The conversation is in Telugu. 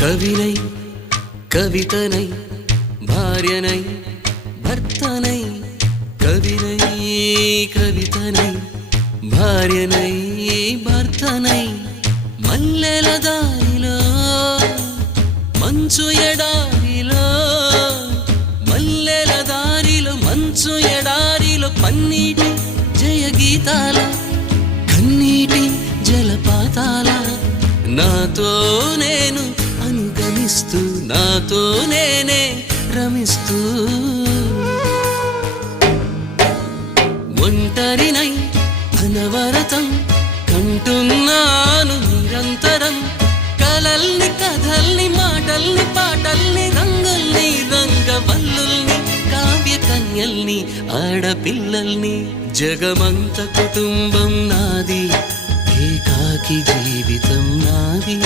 కవినై కవితనై భార్యనై భర్తనై కవినై కవితనై భార్యనై భర్తనై మల్లెల దారిలో మంచు ఎడారిలో మల్లెల దారిలో మంచు ఎడారిలో పన్నీటి జయ గీతాల కన్నీటి జలపాతాల నాతో నేను అనుగమిస్తూ నాతో నేనే రమిస్తూ ఒంటరినై అనవరతం కంటున్నాను నిరంతరం కలల్ని కథల్ని మాటల్ని పాటల్ని రంగుల్ని రంగవల్లుల్ని కావ్య కన్యల్ని ఆడపిల్లల్ని జగమంత కుటుంబం నాది ఏకాకి జీవితం నాది